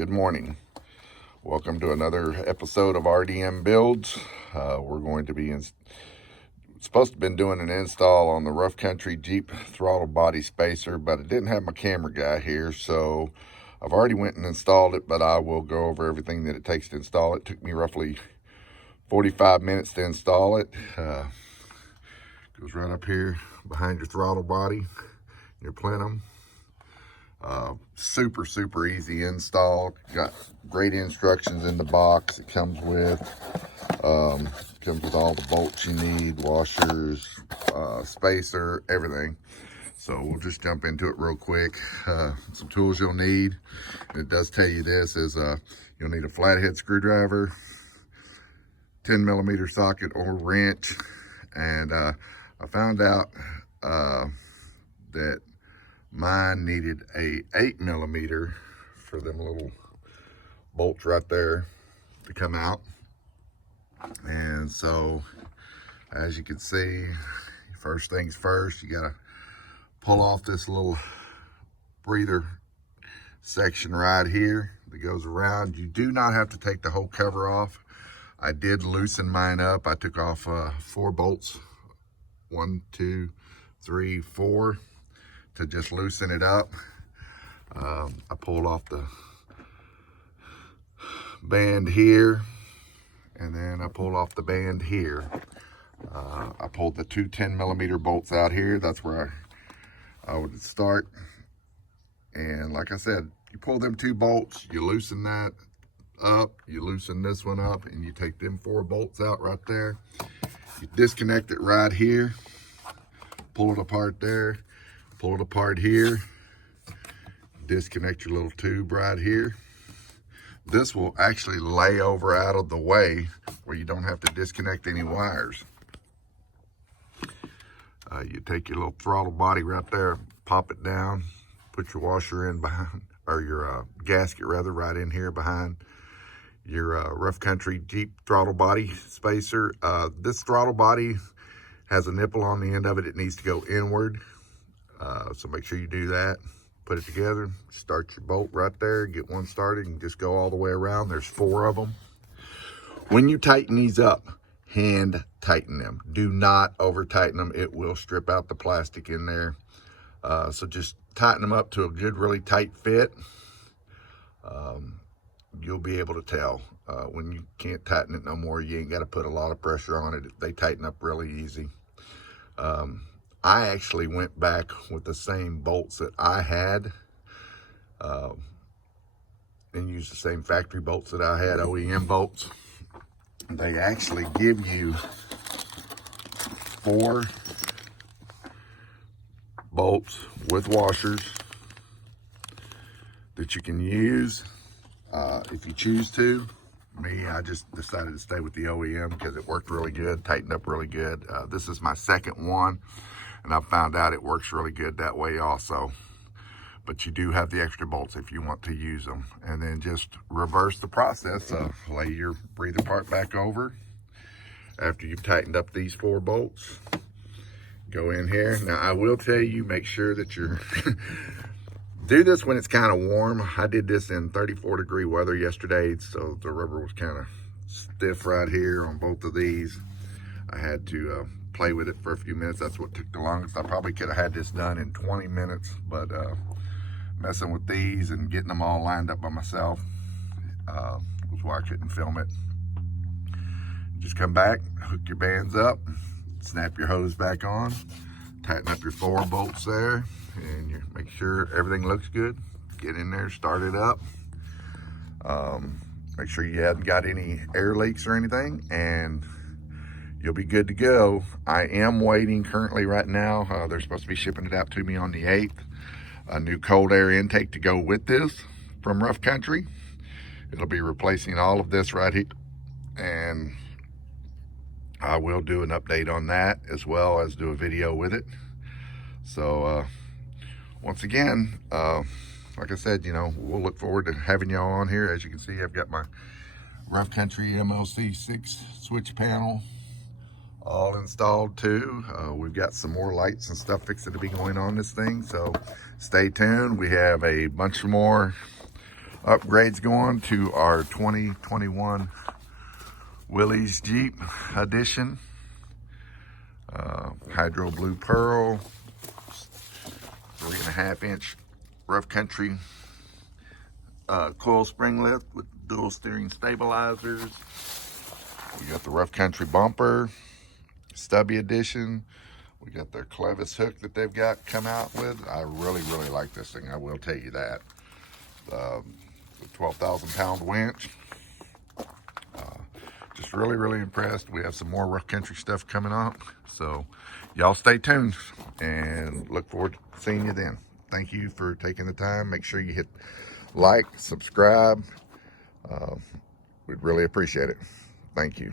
Good morning. Welcome to another episode of RDM Builds. We're going to be supposed to have been doing an install on the Rough Country Jeep throttle body spacer, but I didn't have my camera guy here, so I've already went and installed it, but I will go over everything that it takes to install it. It took me roughly 45 minutes to install it. Goes right up here behind your throttle body, your plenum. Super easy install. Got great instructions in the box. It comes with all the bolts you need, washers, spacer, everything. So we'll just jump into it real quick. Some tools you'll need, and it does tell you this, is you'll need a flathead screwdriver, 10mm socket or wrench, and I found out that mine needed a 8mm for them little bolts right there to come out. And so, as you can see, first things first, you gotta pull off this little breather section right here that goes around. You do not have to take the whole cover off. I did loosen mine up. I took off 4 bolts, 1, 2, 3, 4, to just loosen it up. I pulled off the band here, and then I pulled off the band here. I pulled the 2 10mm bolts out here. That's where I would start. And like I said, you pull them 2 bolts, you loosen that up, you loosen this one up, and you take them 4 bolts out right there. You disconnect it right here, pull it apart there, pull it apart here, disconnect your little tube right here. This will actually lay over out of the way where you don't have to disconnect any wires. You take your little throttle body right there, pop it down, put your washer in behind, or your gasket rather, right in here behind your Rough Country Jeep throttle body spacer. This throttle body has a nipple on the end of it. It needs to go inward. So make sure you do that. Put it together, start your bolt right there, get one started, and just go all the way around. There's 4 of them. When you tighten these up, hand tighten them. Do not over tighten them. It will strip out the plastic in there. So just tighten them up to a good, really tight fit. You'll be able to tell. When you can't tighten it no more, you ain't got to put a lot of pressure on it. They tighten up really easy. I actually went back with the same bolts that I had and used the same factory bolts that I had, OEM bolts. They actually give you 4 bolts with washers that you can use if you choose to. Me, I just decided to stay with the OEM because it worked really good, tightened up really good. This is my second one, and I found out it works really good that way also. But you do have the extra bolts if you want to use them. And then just reverse the process. Lay your breather part back over after you've tightened up these 4 bolts. Go in here. Now, I will tell you, make sure that you're do this when it's kind of warm. I did this in 34-degree weather yesterday, so the rubber was kind of stiff right here on both of these. I had to play with it for a few minutes. That's what took the longest. I probably could have had this done in 20 minutes, but messing with these and getting them all lined up by myself was why I couldn't film it. Just come back, hook your bands up, snap your hose back on, tighten up your 4 bolts there, and you make sure everything looks good. Get in there, start it up. Make sure you haven't got any air leaks or anything, and you'll be good to go. I am waiting currently right now. They're supposed to be shipping it out to me on the 8th. A new cold air intake to go with this from Rough Country. It'll be replacing all of this right here, and I will do an update on that as well as do a video with it. So once again, like I said, you know, we'll look forward to having y'all on here. As you can see, I've got my Rough Country MLC 6 switch panel all installed too. We've got some more lights and stuff fixing to be going on this thing, so stay tuned. We have a bunch more upgrades going to our 2021 Willys Jeep Edition. Hydro Blue Pearl, 3.5-inch rough country coil spring lift with dual steering stabilizers. We got the rough country bumper, stubby edition. We got their clevis hook that they've got come out with. I really like this thing, I will tell you that. The 12,000 pound winch. Just really impressed. We have some more rough country stuff coming up, so y'all stay tuned and look forward to seeing you then. Thank you for taking the time. Make sure you hit like, subscribe. We'd really appreciate it. Thank you.